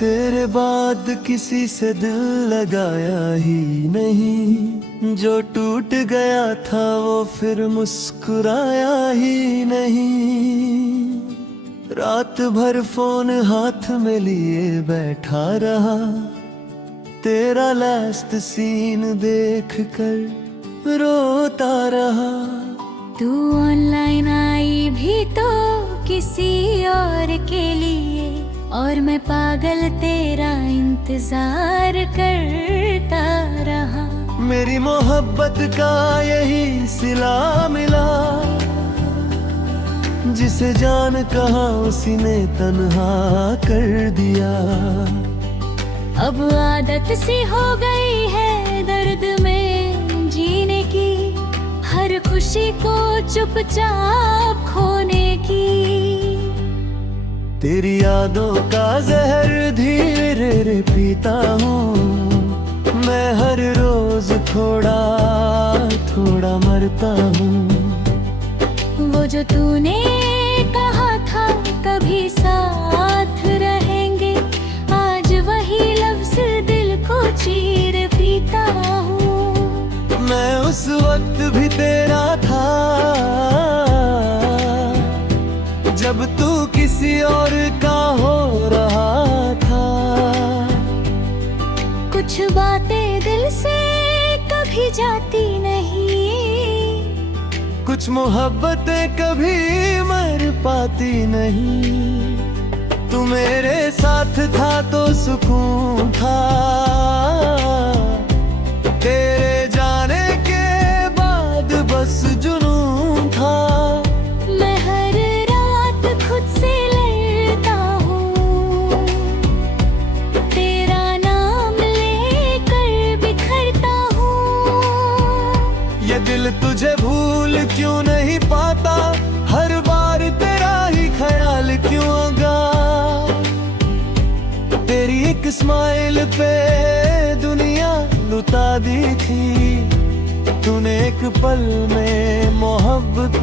तेरे बाद किसी से दिल लगाया ही नहीं, जो टूट गया था वो फिर मुस्कुराया ही नहीं। रात भर फोन हाथ में लिए बैठा रहा, तेरा लास्ट सीन देख कर रोता रहा। तू ऑनलाइन आई भी तो किसी और के लिए, और मैं पागल तेरा इंतजार करता रहा। मेरी मोहब्बत का यही सिला मिला, जिसे जान कहा उसी ने तन्हा कर दिया। अब आदत सी हो गई है दर्द में जीने की, हर खुशी को चुपचाप खोने की। तेरी यादों का जहर धीरे धीरे पीता हूँ मैं, हर रोज थोड़ा थोड़ा मरता हूँ। वो जो तूने कहा था कभी साथ रहेंगे, आज वही लफ्ज दिल को चीर पीता हूँ। मैं उस वक्त भी तेरा था, जब तू किसी और का हो रहा था। कुछ बातें दिल से कभी जाती नहीं, कुछ मोहब्बतें कभी मर पाती नहीं। तू मेरे साथ था तो सुकून था, तेरे जाने के बाद बस जुनून था। मैं हर रात खुद से लड़ता हूँ, तेरा नाम लेकर बिखरता हूँ। ये दिल तुझे भूल क्यों नहीं पाता, हर बार तेरा ही ख्याल क्यों आगा। तेरी एक स्माइल पे दुनिया लुटा दी थी, तूने एक पल में मोहब्बत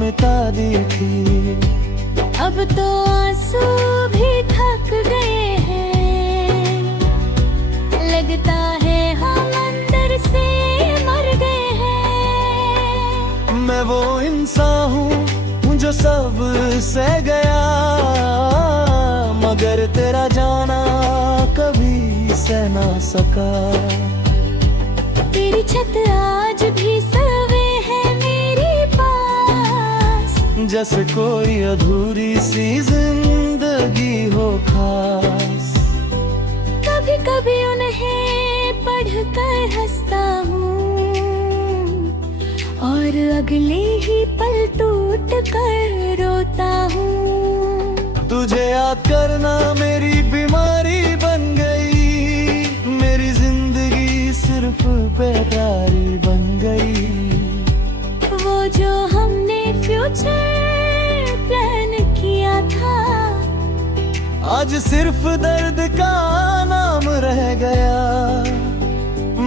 मिटा दी थी। अब तो आंसू भी थक गए हैं, लगता है हम अंदर से मर गए हैं। मैं वो इंसान हूँ जो सब से गया, मगर तेरा जाना कभी सह ना सका। तेरी छत आज भी सवे है मेरे पास, जैसे कोई अधूरी सी जिंदगी हो खास। कभी कभी उन्हें पढ़कर हंसता हूँ, और अगले ही पल टूट कर रोता हूँ। तुझे याद करना मेरी बीमारी बन गई, मेरी जिंदगी सिर्फ बेकारी बन गई। वो जो हमने फ्यूचर प्लान किया था, आज सिर्फ दर्द का नाम रह गया।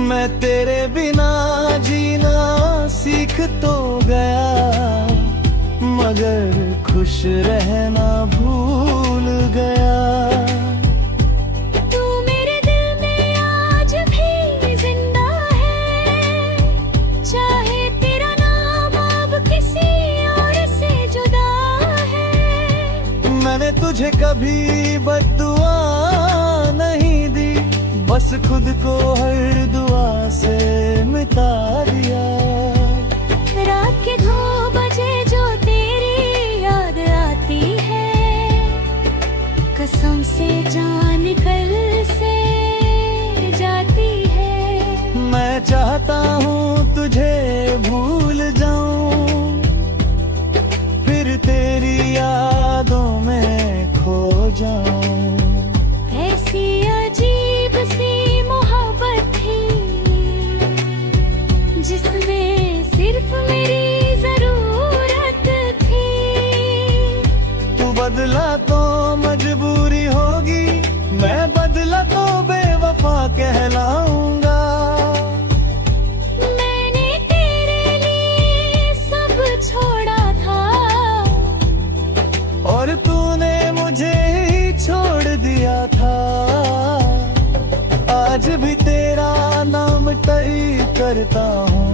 मैं तेरे बिना जीना सीख तो गया, मगर खुश रहना भूल गया। तू मेरे दिल में आज भी जिंदा है, चाहे तेरा नाम अब किसी और से जुदा है। मैंने तुझे कभी बद्दुआ नहीं दी, बस खुद को हर दुआ से मिटा दिया। रात के 2 बजे जो तेरी याद आती है, कसम से जान निकल से जाती है। मैं चाहता हूँ तुझे भूल जाऊं, फिर तेरी यादों में खो जाऊं। ऐसी अजीब सी मोहब्बत थी, जिसमें सिर्फ मेरी जरूरत थी। तू बदला तो मजबूरी होगी, मैं आज भी तेरा नाम टाइप करता हूँ,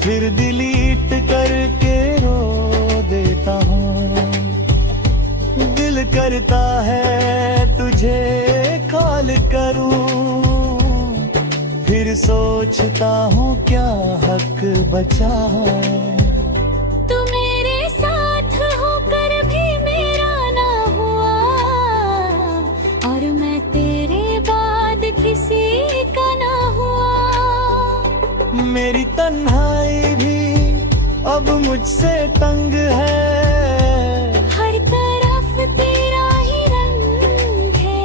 फिर डिलीट करके रो देता हूँ। दिल करता है तुझे कॉल करूँ, फिर सोचता हूँ क्या हक बचा है। तू मेरे साथ होकर भी मेरा ना हुआ, और मैं तेरे बाद किसी का ना हुआ। मेरी तन्हाई भी अब मुझसे तंग है, हर तरफ तेरा ही रंग है।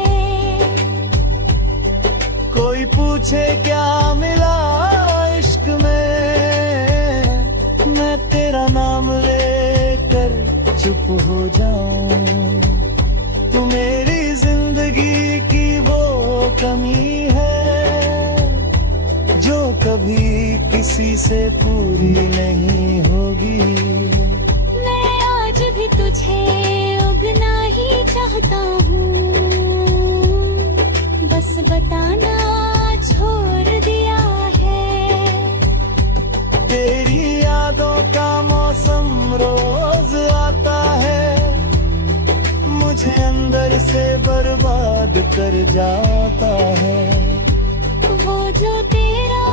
कोई पूछे क्या मिला इश्क में, मैं तेरा नाम लेकर चुप हो जाऊं। तू मेरी जिंदगी की वो कमी है जो कभी किसी से पूरी नहीं होगी। मैं आज भी तुझे उगना ही चाहता हूँ, बस बताना छोड़ दिया है। तेरी यादों का मौसम रोज आता है, मुझे अंदर से बर्बाद कर जाता है। वो जो तेरा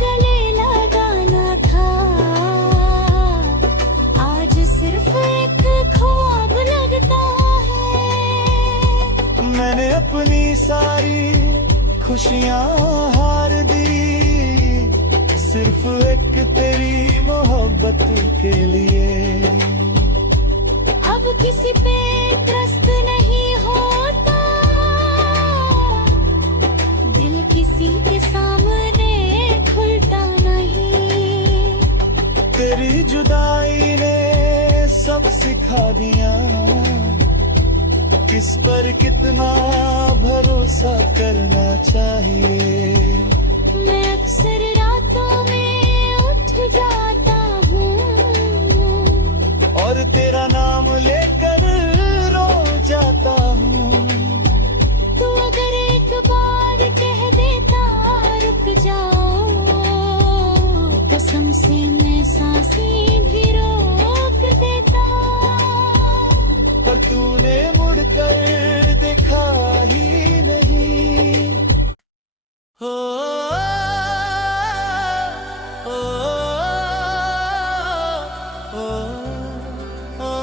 गले लगाना था, आज सिर्फ एक ख्वाब लगता है। मैंने अपनी सारी खुशियाँ हार दी, सिर्फ एक तेरी मोहब्बत के लिए। अब किसी पे त्रस्त नहीं होता, दिल किसी के सामने खुलता नहीं। तेरी जुदाई ने सब सिखा दिया, किस पर कितना भरोसा करना चाहिए। मैं अक्सर रातों में उठ जाता हूँ, और तेरा नाम लेकर रो जाता हूँ। तू अगर एक बार कह देता रुक जाओ, कसम से मैं सांसें भी रोक देता। पर तूने मुड़कर देखा ही नहीं। हो, हो, हो, हो,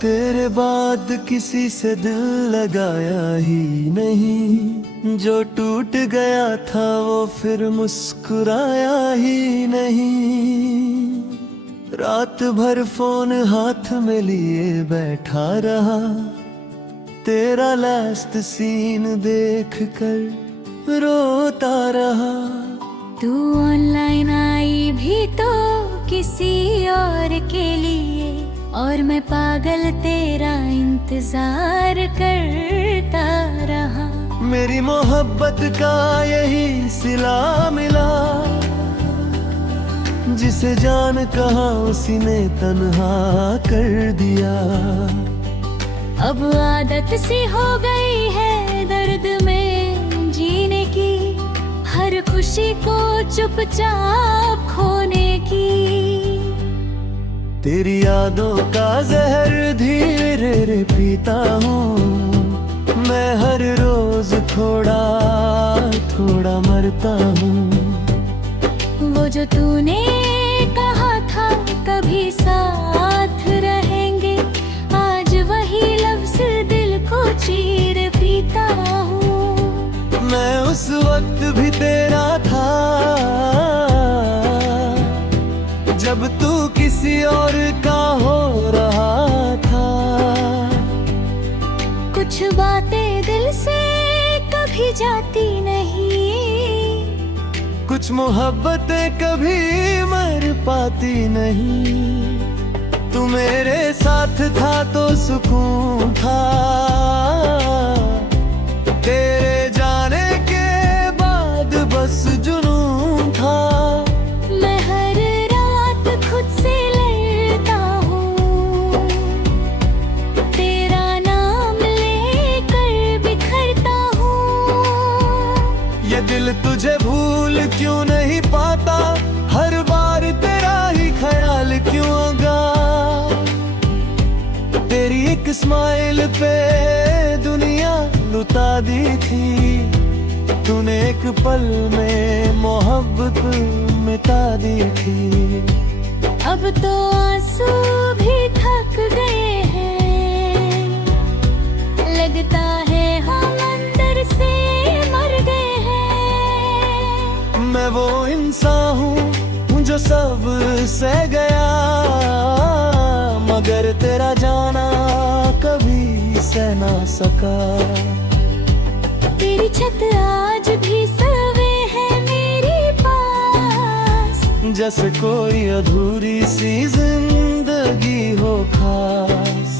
तेरे बाद किसी से दिल लगाया ही नहीं, जो टूट गया था वो फिर मुस्कुराया ही नहीं। रात भर फोन हाथ में लिए बैठा रहा, तेरा लास्ट सीन देख कर रोता रहा। तू ऑनलाइन आई भी तो किसी और के लिए, और मैं पागल तेरा इंतजार करता रहा। मेरी मोहब्बत का यही सिला मिला, जिसे जान कहा उसी ने तन्हा कर दिया। अब आदत सी हो गई है दर्द में जीने की, हर खुशी को चुपचाप खोने की। तेरी यादों का जहर धीरे धीरे पीता हूँ, मैं हर रोज थोड़ा थोड़ा मरता हूँ। वो जो तूने कहा था कभी साथ रहेंगे, आज वही लफ्ज दिल को चीर पीता हूँ। मैं उस वक्त भी तेरा था, जब तू किसी और का हो रहा था। कुछ बातें दिल से कभी जाती नहीं, कुछ मोहब्बतें कभी मर पाती नहीं। तू मेरे साथ था तो सुकून था, तेरे जाने के बाद बस जुनून था। मैं हर रात खुद से लड़ता हूँ, तेरा नाम स्माइल पे दुनिया लुटा दी थी, तूने एक पल में मोहब्बत मिटा दी थी। अब तो आंसू भी थक गए हैं, लगता है हम अंदर से मर गए हैं। मैं वो इंसान हूँ जो सब से गया, मगर तेरा जाना कभी सह ना सका। तेरी छत आज भी सवे है मेरे पास, जैसे कोई अधूरी सी जिंदगी हो खास।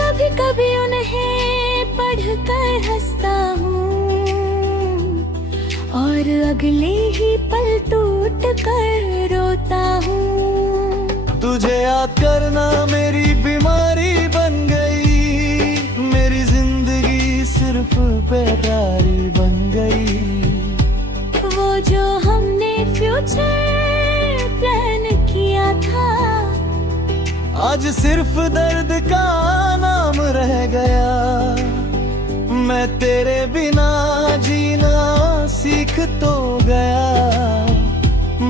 कभी कभी उन्हें पढ़कर हंसता हूँ, और अगले ही पल टूट कर रोता हूँ। तुझे याद करना मेरी बीमारी बन गई, मेरी जिंदगी सिर्फ बेकरारी बन गई। वो जो हमने फ्यूचर प्लान किया था, आज सिर्फ दर्द का नाम रह गया। मैं तेरे बिना जीना सीख तो गया,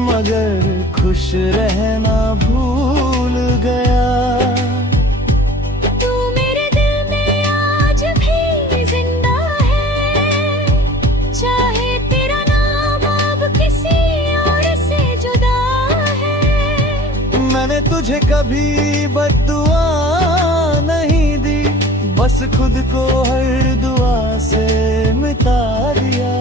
मगर खुश रहना भूल गया। तू मेरे दिल में आज भी जिंदा है, चाहे तेरा नाम अब किसी और से जुदा है। मैंने तुझे कभी बद्दुआ नहीं दी, बस खुद को हर दुआ से मिटा दिया।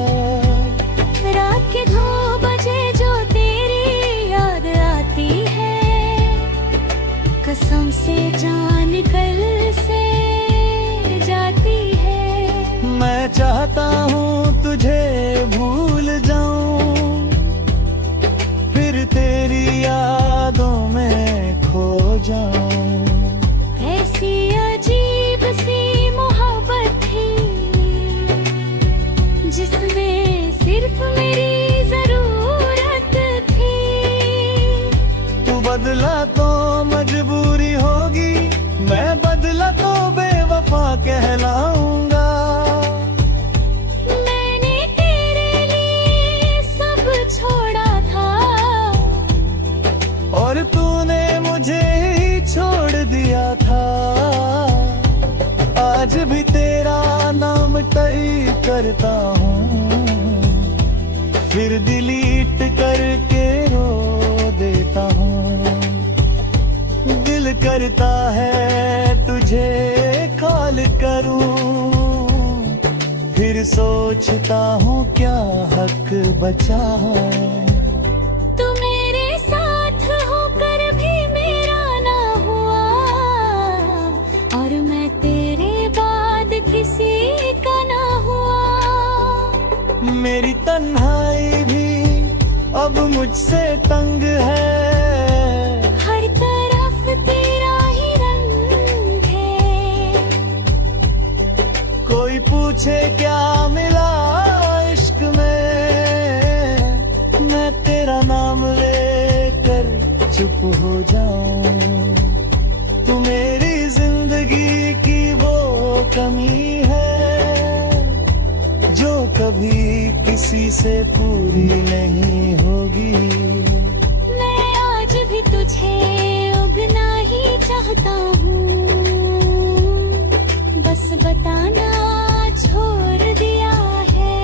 रात के 2 बजे जो तेरी याद आती है, कसम से जान कल से जाती है। मैं चाहता हूँ तुझे भूल जाऊं, फिर तेरी यादों में खो जाऊं। ऐसी अजीब सी मोहब्बत थी, जिसमें सिर्फ मेरी जरूरत थी। तू बदला तो मजबूरी होगी, मैं बदला तो बेवफा कहलाऊंगा। मैंने तेरे लिए सब छोड़ा था, और तूने मुझे ही छोड़ दिया था। आज भी तेरा नाम टाइप करता हूँ, फिर डिलीट करके रो देता हूँ। दिल करता है तुझे कॉल करूँ, फिर सोचता हूँ क्या हक बचा है। तू मेरे साथ होकर भी मेरा ना हुआ, और मैं तेरे बाद किसी का ना हुआ। मेरी तन्हाई भी अब मुझसे तंग है, हर तरफ तेरा ही रंग है। कोई पूछे क्या मिला इश्क में, मैं तेरा नाम लेकर चुप हो जाऊं। तू मेरी जिंदगी की वो कमी है, जो कभी किसी से पूरी नहीं होगी। मैं आज भी तुझे उगना ही चाहता हूँ, बस बताना छोड़ दिया है।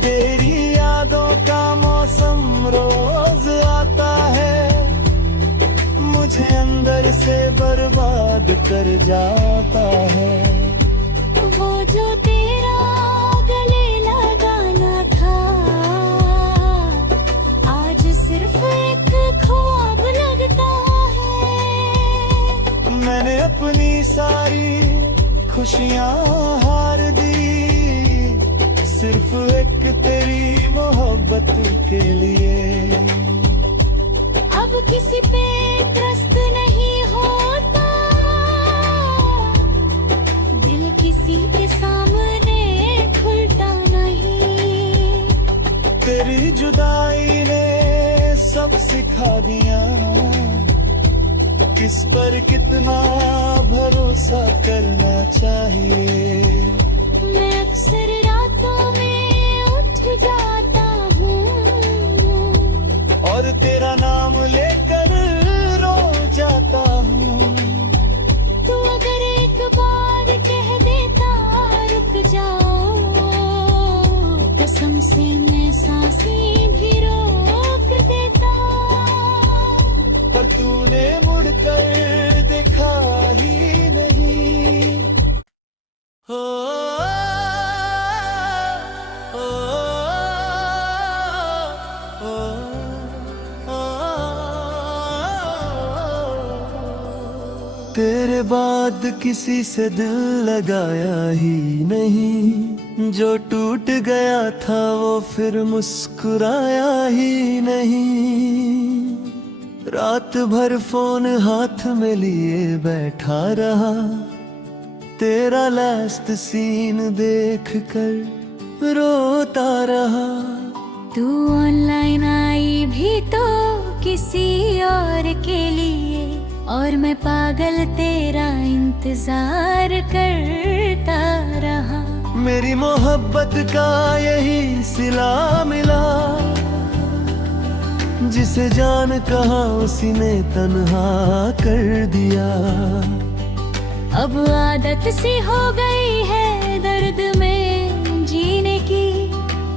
तेरी यादों का मौसम रोज आता है, मुझे अंदर से बर्बाद कर जाता है। वो जो तेरा गले लगाना था, आज सिर्फ एक ख्वाब लगता है। मैंने अपनी सारी खुशियाँ हार दी, सिर्फ एक तेरी मोहब्बत के लिए। अब किसी पे ट्रस्ट नहीं होता, दिल किसी के सामने खुलता नहीं। तेरी जुदाई ने सब सिखा दिया, किस पर कितना भरोसा करना चाहिए। मैं अक्सर रातों में उठ जाता हूँ और तेरा नाम लेकर रो जाता हूँ। तू अगर एक बार कह देता रुक जाओ, कसम से मैं सांसें भी रोक देता। पर तूने मुड़कर देखा ही नहीं। हो ओ, ओ, ओ, तेरे बाद किसी से दिल लगाया ही नहीं। जो टूट गया था वो फिर मुस्कुराया ही नहीं। रात भर फोन हाथ में लिए बैठा रहा, तेरा लास्ट सीन देख कर रोता रहा। तू ऑनलाइन आई भी तो किसी और के लिए, और मैं पागल तेरा इंतजार करता रहा। मेरी मोहब्बत का यही सिला मिला, जिसे जान कहा उसी ने तन्हा कर दिया। अब आदत सी हो गई है दर्द में जीने की,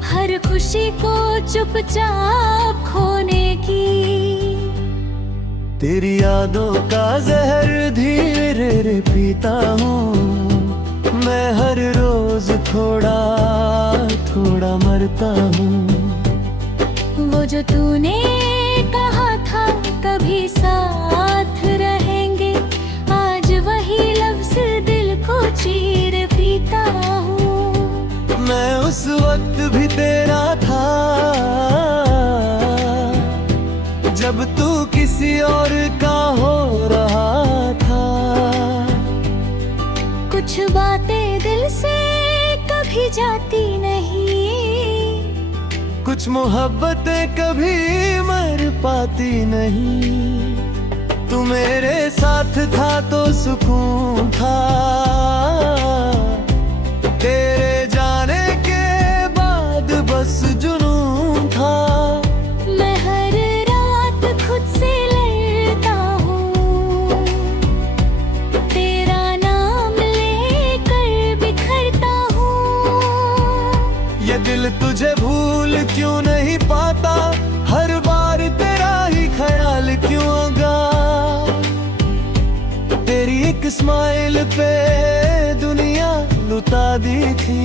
हर खुशी को चुपचाप खोने की। तेरी यादों का जहर धीरे धीरे पीता हूँ मैं, हर रोज थोड़ा थोड़ा मरता हूँ। वो जो तूने कहा था कभी साथ रहेंगे, आज वही लफ्ज दिल को चीर पीता हूँ। मैं उस वक्त भी तेरा था जब तू किसी और का हो रहा था। कुछ बातें दिल से कभी जाती नहीं, कुछ मोहब्बतें कभी मर पाती नहीं। तू मेरे साथ था तो सुकून था, तेरे जाने के बाद बस जुनून था। मैं हर रात खुद से लड़ता हूँ, तेरा नाम लेकर बिखरता हूँ। ये दिल तुझे भूल क्यों नहीं पाता, हर बार तेरा ही ख्याल क्यों आगा। तेरी एक स्माइल पे दुनिया लुटा दी थी,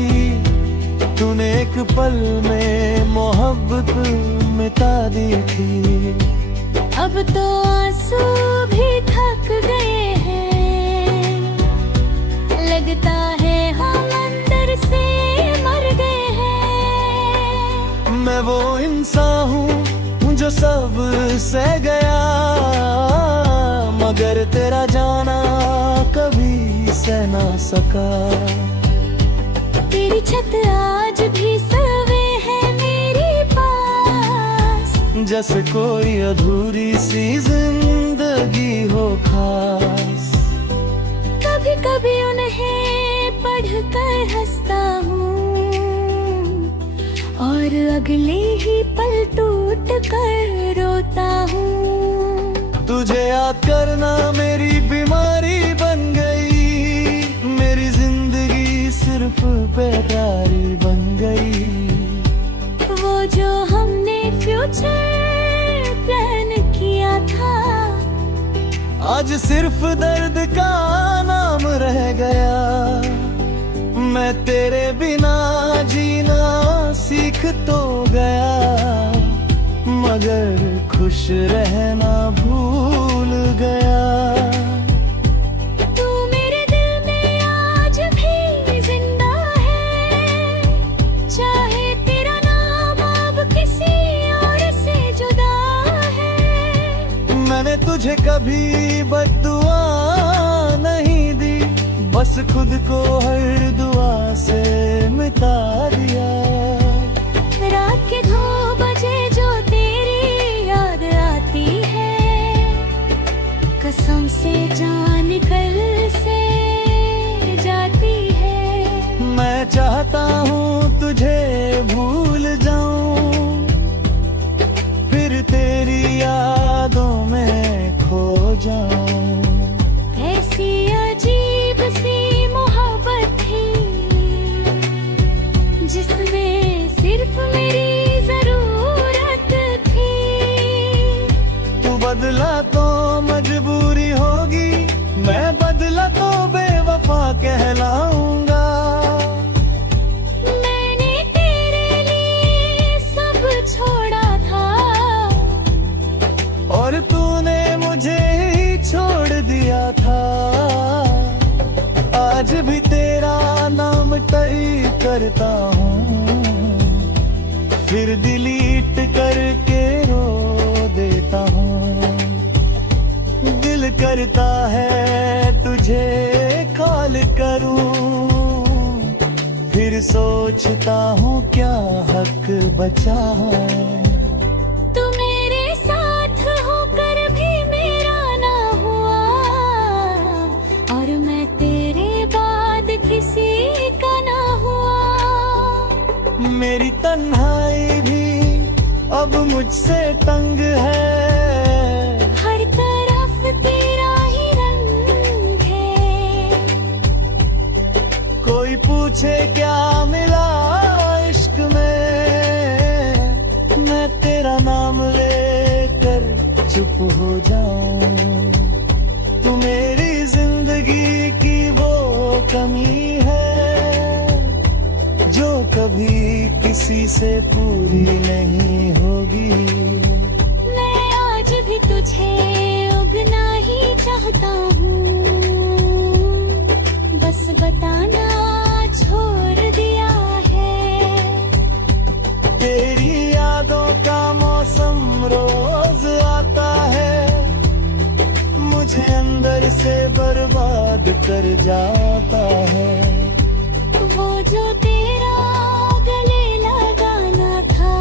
तूने एक पल में मोहब्बत मिटा दी थी। अब तो आंसू भी थक गए हैं, लगता है हम अंदर से मर गए हैं। मैं वो इंसान हूँ जो सब सह गया, मगर तेरा जाना कभी सह ना सका। तेरी छत आज भी सवे है मेरे पास, जैसे कोई अधूरी सी जिंदगी हो खास। कभी कभी उन्हें पढ़कर हंसता हूँ, और अगले ही पल टूट कर रोता हूँ। तुझे याद करना मेरी बीमारी बन गई, मेरी जिंदगी सिर्फ बेकारी बन गई। वो जो हमने फ्यूचर प्लान किया था, आज सिर्फ दर्द का नाम रह गया। मैं तेरे बिना जीना सीख तो गया, मगर खुश रहना भूल गया। तू मेरे दिल में आज भी जिंदा है, चाहे तेरा नाम अब किसी और से जुदा है। मैंने तुझे कभी बद्दुआ नहीं दी, बस खुद को हर दुआ से मिटा दिया। रात के 2 बजे जो तेरी याद आती है, कसम जान कल से जाती है। मैं चाहता हूँ तुझे भूल जाऊं, फिर तेरी यादों में खो जाऊं। ऐसी अजीब सी मोहब्बत थी जिसमें सिर्फ मेरी जरूरत थी। तू बदला तो मजबूरी होगी, मैं बदला तो बेवफा कहलाऊंगा। मैंने तेरे लिए सब छोड़ा था और तूने मुझे ही छोड़ दिया था। आज भी तेरा नाम टाइप करता हूँ, फिर डिलीट करके रो देता हूँ। दिल करता है तुझे कॉल करूँ, फिर सोचता हूँ क्या हक बचा है। तू मेरे साथ होकर भी मेरा ना हुआ, और मैं तेरे बाद किसी का ना हुआ। मेरी तन्हाई भी अब मुझसे तंग है, हर तरफ तेरा ही रंग है। कोई पूछे क्या मिला इश्क में, मैं तेरा नाम लेकर चुप हो जाऊं। तू मेरी जिंदगी की वो कमी है जो कभी किसी से पूरी नहीं होगी। मैं आज भी तुझे उगना ही चाहता हूँ, बस बताना छोड़ दिया है। तेरी यादों का मौसम रोज आता है, मुझे अंदर से बर्बाद कर जाता है। वो जो तेरा गले लगाना था,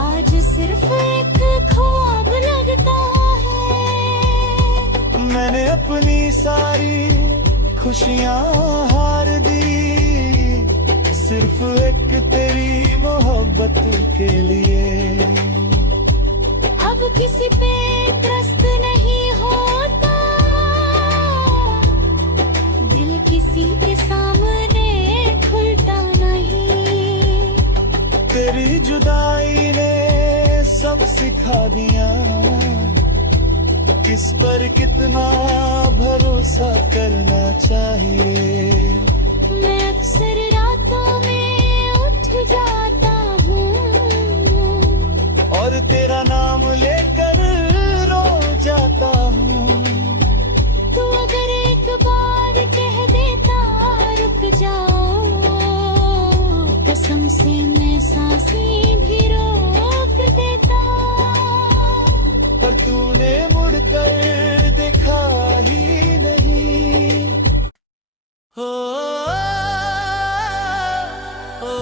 आज सिर्फ एक ख्वाब लगता है। मैंने अपनी सारी खुशियाँ हार दी, सिर्फ एक तेरी मोहब्बत के लिए। अब किसी पे त्रस्त नहीं होता, दिल किसी के सामने खुलता नहीं। तेरी जुदाई ने सब सिखा दिया, किस पर कितना भरोसा करना चाहिए। मैं अक्सर रातों में उठ जाता हूँ, और तेरा नाम लेकर रो जाता हूँ। तू अगर एक बार कह देता रुक जाओ, कसम से मैं सांसें भी रोक देता। पर तूने मुड़कर देखा ही नहीं। हो, हो,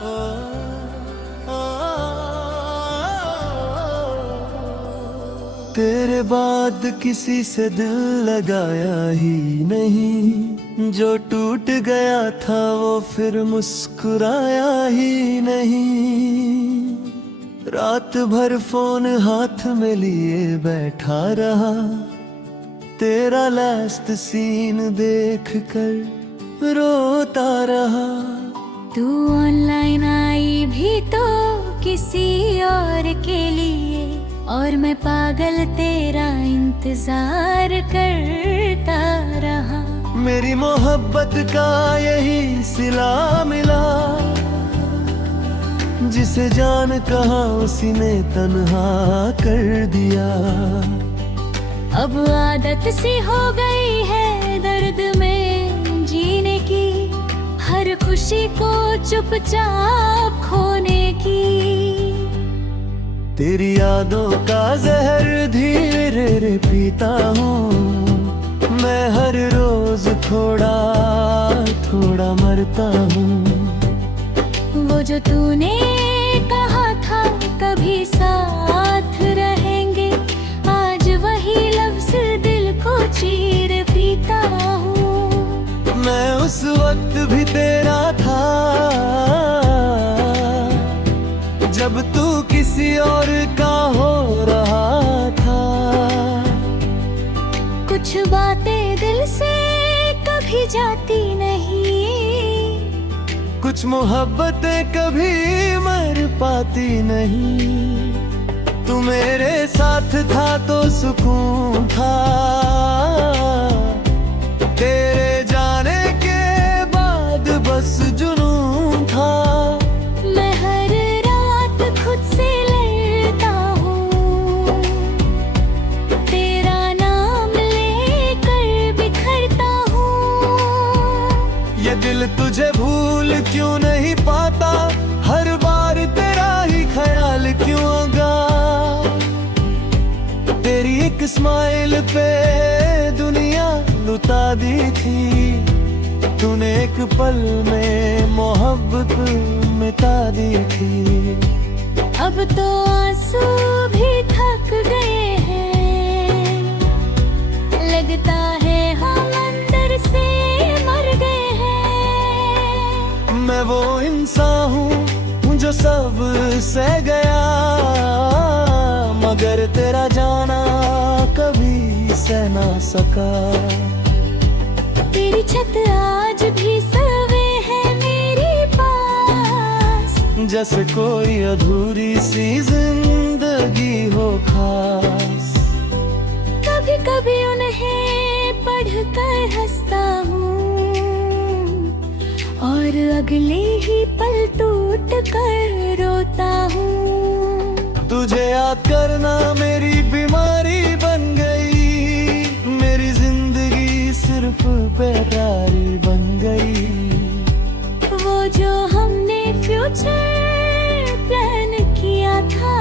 हो, हो, तेरे बाद किसी से दिल लगाया ही नहीं, जो टूट गया था वो फिर मुस्कुराया ही नहीं। रात भर फोन हाथ में लिए बैठा रहा, तेरा लास्ट सीन देख कर रोता रहा। तू ऑनलाइन आई भी तो किसी और के लिए, और मैं पागल तेरा इंतजार करता रहा। मेरी मोहब्बत का यही सिला मिला, जिसे जान कहा उसी ने तन्हा कर दिया। अब आदत सी हो गई है दर्द में जीने की, हर खुशी को चुपचाप खोने की। तेरी यादों का जहर धीरे धीरे पीता हूँ, मैं हर रोज थोड़ा थोड़ा मरता हूँ। वो जो तूने कहा था कभी साथ रहेंगे, उस वक्त भी तेरा था, जब तू किसी और का हो रहा था। कुछ बातें दिल से कभी जाती नहीं, कुछ मोहब्बतें कभी मर पाती नहीं। तू मेरे साथ था तो सुकून था, तेरे जाने के बाद बस जुनून था। मैं हर रात खुद से लड़ता हूँ, तेरा नाम लेकर बिखरता हूँ। ये दिल तुझे भूल क्यों नहीं पाता, हर बार तेरा ही ख्याल क्यों आगा। तेरी एक स्माइल पे दुनिया लुटा दी थी, तूने एक पल में मोहब्बत मिटा दी थी। अब तो आंसू भी थक गए हैं, लगता है हम अंदर से मर गए हैं। मैं वो इंसान हूँ जो सब सह गया, मगर तेरा जाना कभी सह ना सका। तेरी छत आज भी सवे है मेरे पास, जैसे कोई अधूरी सी जिंदगी हो खास। कभी कभी उन्हें पढ़कर हंसता हूँ, और अगले ही पल टूट कर रोता हूँ। तुझे याद करना मेरी बीमारी बन गई, मेरी जिंदगी सिर्फ बेकरारी बन गई। वो जो हमने फ्यूचर प्लान किया था,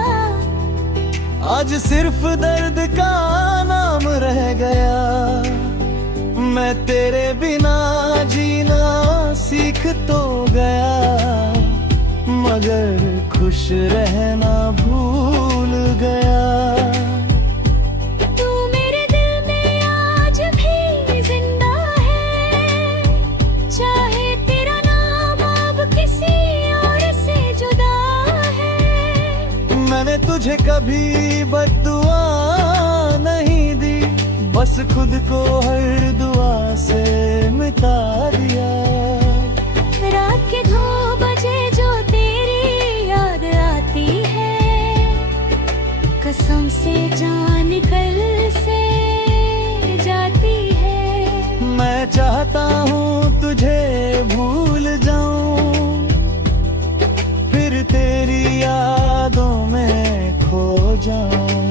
आज सिर्फ दर्द का नाम रह गया। मैं तेरे बिना जीना सीख तो गया, मगर खुश रहना भूल गया। तू मेरे दिल में आज भी जिंदा है, चाहे तेरा नाम अब किसी और से जुदा है। मैंने तुझे कभी बद्दुआ नहीं दी, बस खुद को हर दुआ से मिटा दिया। रात के 2 बजे जो तेरी याद आती है, कसम से जान निकल से जाती है। मैं चाहता हूँ तुझे भूल जाऊं, फिर तेरी यादों में खो जाऊं।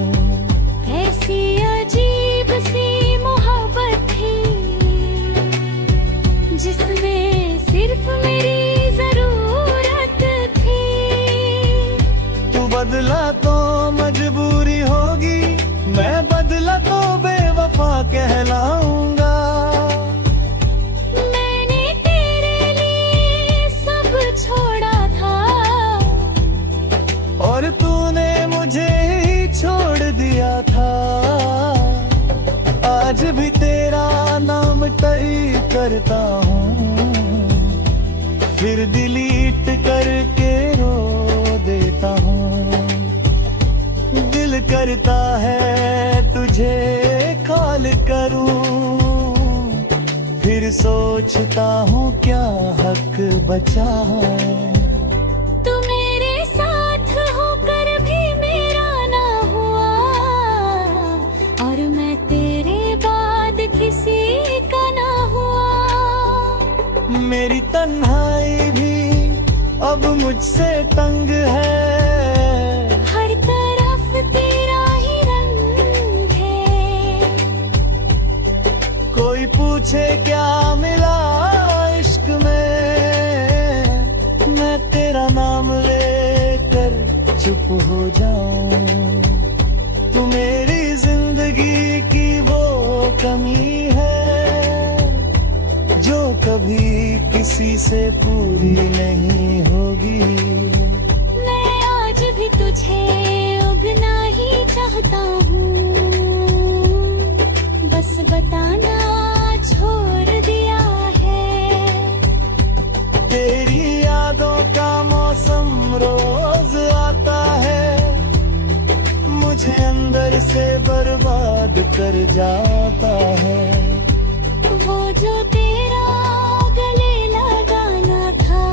ऐसी अजीब सी मोहब्बत थी, जिसमें सिर्फ मेरी जरूरत थी। तू बदला तो मजबूरी होगी, मैं बदला तो बेवफा कहलाऊंगा। मैंने तेरे लिए सब छोड़ा था, और तूने मुझे ही छोड़ दिया था। आज भी तेरा नाम टाइप करता हूँ, फिर डिलीट करके रो देता हूँ। दिल करता है तुझे कॉल करूँ, फिर सोचता हूँ क्या हक बचा है। तू मेरे साथ होकर भी मेरा ना हुआ, और मैं तेरे बाद किसी का ना हुआ। मेरी तन्हाई भी अब मुझसे तंग है, हर तरफ तेरा ही रंग है। कोई पूछे क्या मिला इश्क में, मैं तेरा नाम लेकर चुप हो जाऊं। तू मेरी जिंदगी की वो कमी है, जो कभी किसी से पूरी नहीं होगी। मैं आज भी तुझे उगना ही चाहता हूँ, बस बताना छोड़ दिया है। प्यार से बर्बाद कर जाता है। वो जो तेरा गले लगाना था,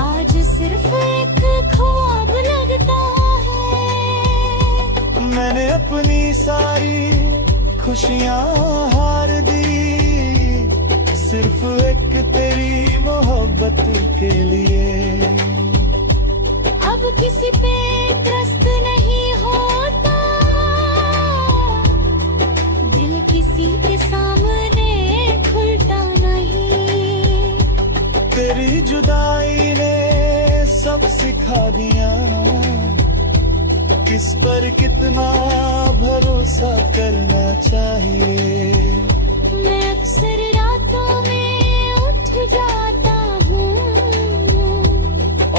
आज सिर्फ एक ख्वाब लगता है। मैंने अपनी सारी खुशियाँ हार दी, सिर्फ एक तेरी मोहब्बत के लिए। अब किसी पे त्रस्त नहीं होता, दिल किसी के सामने खुलता नहीं। तेरी जुदाई ने सब सिखा दिया, किस पर कितना भरोसा करना चाहिए। मैं अक्सर रातों में उठ जाता हूँ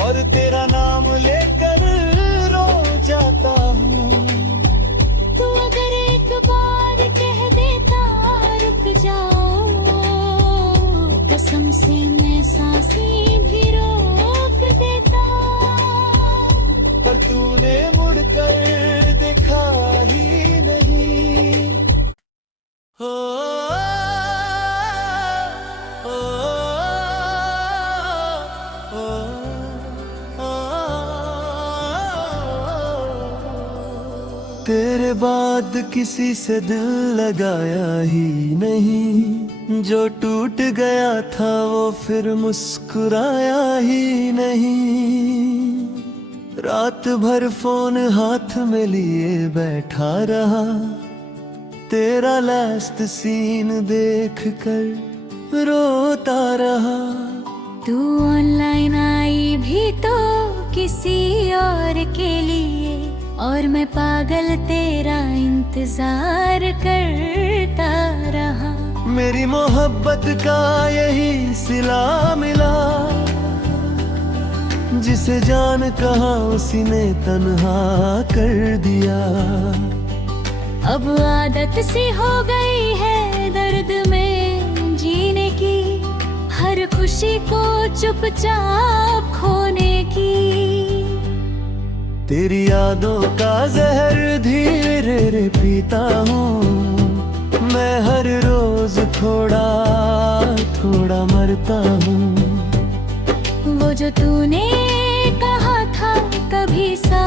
और तेरा नाम लेकर रो जाता हूँ। तू अगर एक बार कह देता रुक जाओ, कसम से मैं सांसें भी रोक देता। पर तूने मुड़कर देखा ही नहीं। हो, हो, हो, हो, तेरे बाद किसी से दिल लगाया ही नहीं, जो टूट गया था वो फिर मुस्कुराया ही नहीं। रात भर फोन हाथ में लिए बैठा रहा, तेरा लास्ट सीन देख कर रोता रहा। तू ऑनलाइन आई भी तो किसी और के लिए, और मैं पागल तेरा इंतजार करता रहा। मेरी मोहब्बत का यही सिला मिला, जिसे जान कहा उसी ने तन्हा कर दिया। अब आदत सी हो गई है दर्द में जीने की, हर खुशी को चुपचाप खोने की। तेरी यादों का जहर धीरे धीरे पीता हूँ, मैं हर रोज थोड़ा थोड़ा मरता हूँ। वो जो तूने कहा था कभी सा